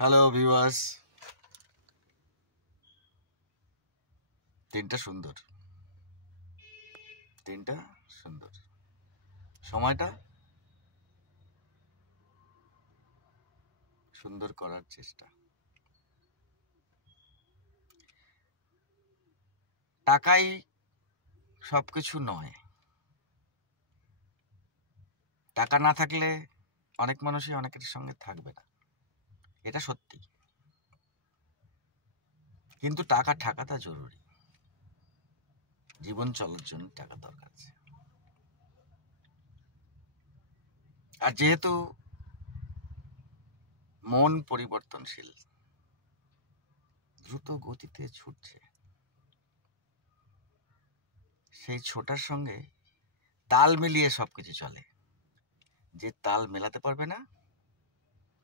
Hello viewers, দিনটা সুন্দর, সময়টা সুন্দর করার চেষ্টা। টাকাই সবকিছু নয়। টাকা না থাকলে অনেক মানুষই অনেকের সঙ্গে থাকবে না, এটা সত্যি। কিন্তু টাকা থাকাটা জরুরি, জীবন চলার জন্য টাকা দরকার আছে। আর যেহেতু মন পরিবর্তনশীল, দ্রুত গতিতে ছুটছে, সেই ছোটার সঙ্গে তাল মিলিয়ে সবকিছু চলে। যে তাল মেলাতে পারবে না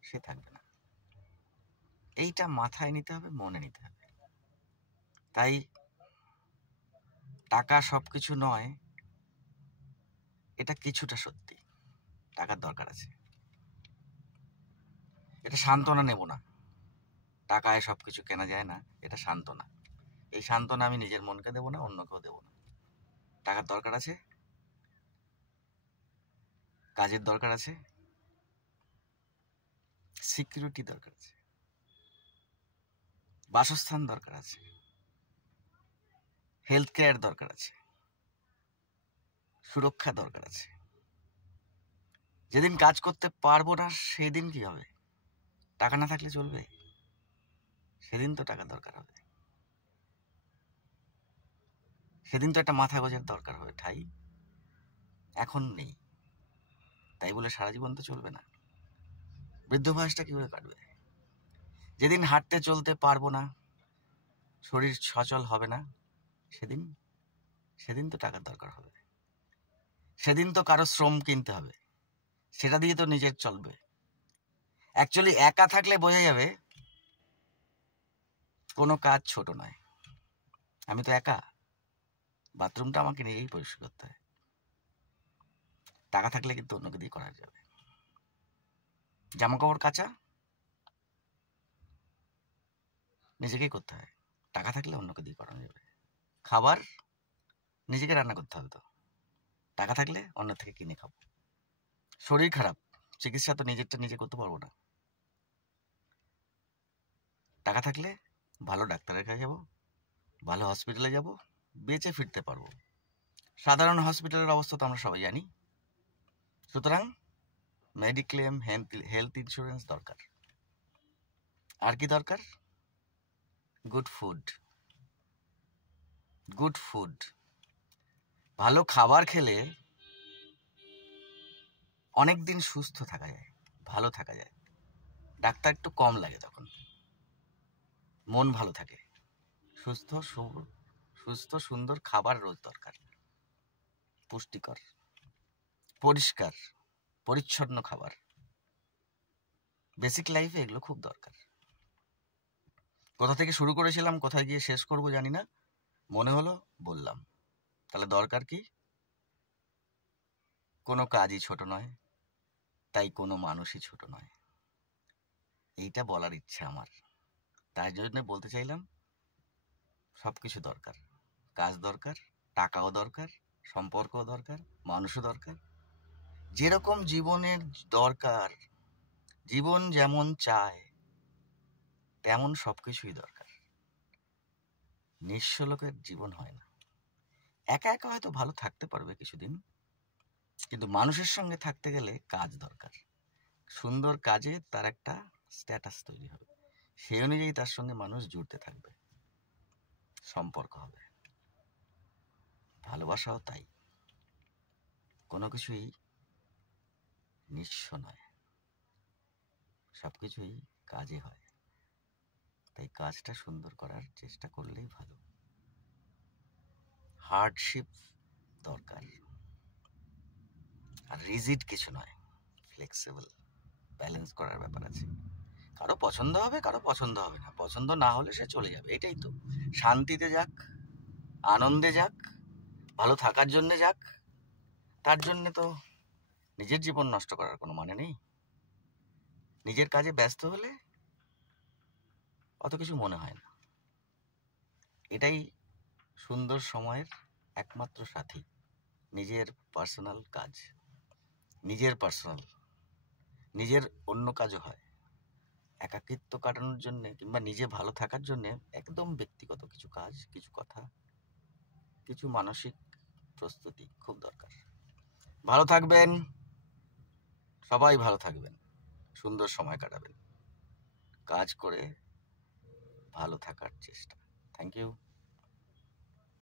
সে থাকবে না। এইটা মাথায় নিতে হবে, মনে নিতে হবে। তাই টাকা সবকিছু নয়, এটা কিছুটা সত্যি। টাকার দরকার আছে, এটা সান্ত্বনা নেব না। টাকায় সবকিছু কেনা যায় না, এটা সান্ত্বনা। এই সান্ত্বনা আমি নিজের মনকে দেব না, অন্য কেউ দেব না। টাকার দরকার আছে, কাজের দরকার আছে, সিকিউরিটি দরকার আছে, বাসস্থান দরকার আছে, হেলথ কেয়ার দরকার আছে, সুরক্ষা দরকার আছে। যেদিন কাজ করতে পারবো না সেদিন কি হবে? টাকা না থাকলে চলবে? সেদিন তো টাকা দরকার হবে, সেদিন তো একটা মাথা গোঁজার দরকার হবে। ঠাই এখন নেই, তাই বলে সারা জীবন তো চলবে না। বৃদ্ধ বয়সটা কিভাবে কাটবে? যেদিন হাঁটতে চলতে পারবো না, শরীর সচল হবে না, সেদিন তো টাকার দরকার হবে। সেদিন তো কারো শ্রম কিনতে হবে, সেটা দিয়ে তো নিজের চলবে। অ্যাকচুয়ালি একা থাকলে বোঝা যাবে কোনো কাজ ছোট নয়। আমি তো একা, বাথরুমটা আমাকে নিজেই পরিষ্কার করতে হয়। টাকা থাকলে কিন্তু অন্যকে দিয়ে করা যাবে। জামা কাপড় কাচা নিজেকেই করতে হয়, টাকা থাকলে অন্যকে দিয়ে করানো যাবে। খাবার নিজেকে রান্না করতে হবে, তো টাকা থাকলে অন্য থেকে কিনে খাবো। শরীর খারাপ, চিকিৎসা তো নিজেরটা নিজে করতে পারবো না, টাকা থাকলে ভালো ডাক্তারের কাছে যাবো, ভালো হসপিটালে যাব, বেঁচে ফিরতে পারবো। সাধারণ হসপিটালের অবস্থা তো আমরা সবাই জানি। সুতরাং মেডিক্লেম, হেলথ ইন্স্যুরেন্স দরকার। আর কি দরকার? Good food. ভালো খাবার খেলে অনেক দিন সুস্থ থাকা যায়, ভালো থাকা যায়। ডাক্তার একটু কম লাগে তখন, মন ভালো থাকে। সুস্থ সুন্দর খাবার রোজ দরকার, পুষ্টিকর, পরিষ্কার পরিচ্ছন্ন খাবার। বেসিক লাইফে এগুলো খুব দরকার। কোথা থেকে শুরু করেছিলাম, কোথায় গিয়ে শেষ করব জানি না, মনে হলো বললাম। তাহলে দরকার কি? কোনো কাজই ছোট নয়, তাই কোনো মানুষই ছোট নয়। এইটা বলার ইচ্ছা আমার, তাই জন্য বলতে চাইলাম সবকিছু দরকার। কাজ দরকার, টাকাও দরকার, সম্পর্কও দরকার, মানুষও দরকার। যেরকম জীবনের দরকার, জীবন যেমন চায় তেমন সবকিছুই দরকার। নিঃস্ব লোকের জীবন হয় না। একা একা হয়তো ভালো থাকতে পারবে কিছুদিন, কিন্তু মানুষের সঙ্গে থাকতে গেলে কাজ দরকার। সুন্দর কাজে তার একটা স্ট্যাটাস তৈরি হবে, সেই অনুযায়ী তার সঙ্গে মানুষ জুড়তে থাকবে, সম্পর্ক হবে। ভালোবাসাও তাই, কোনো কিছুই নিঃস্ব নয়, সবকিছুই কাজে হয়। তাই কাজটা সুন্দর করার চেষ্টা করলেই ভালো। হার্ডশিপ দরকার, আর রিজিড কিছু নয়, ফ্লেক্সিবল, ব্যালেন্স করার ব্যাপার আছে। কারো পছন্দ হবে, কারো পছন্দ হবে না, পছন্দ না হলে সে চলে যাবে। এটাই তো। শান্তিতে যাক, আনন্দে যাক, ভালো থাকার জন্যে যাক। তার জন্যে তো নিজের জীবন নষ্ট করার কোনো মানে নেই। নিজের কাজে ব্যস্ত হলে অত কিছু মনে হয় না। এটাই সুন্দর সময়ের একমাত্র সাথী। নিজের পার্সোনাল কাজ, নিজের অন্য কাজও হয়। একাকিত্ব কাটানোর জন্যে কিংবা নিজে ভালো থাকার জন্যে একদম ব্যক্তিগত কিছু কাজ, কিছু কথা, কিছু মানসিক প্রস্তুতি খুব দরকার। ভালো থাকবেন, সবাই ভালো থাকবেন, সুন্দর সময় কাটাবেন, কাজ করে ভালো থাকার চেষ্টা। Thank you.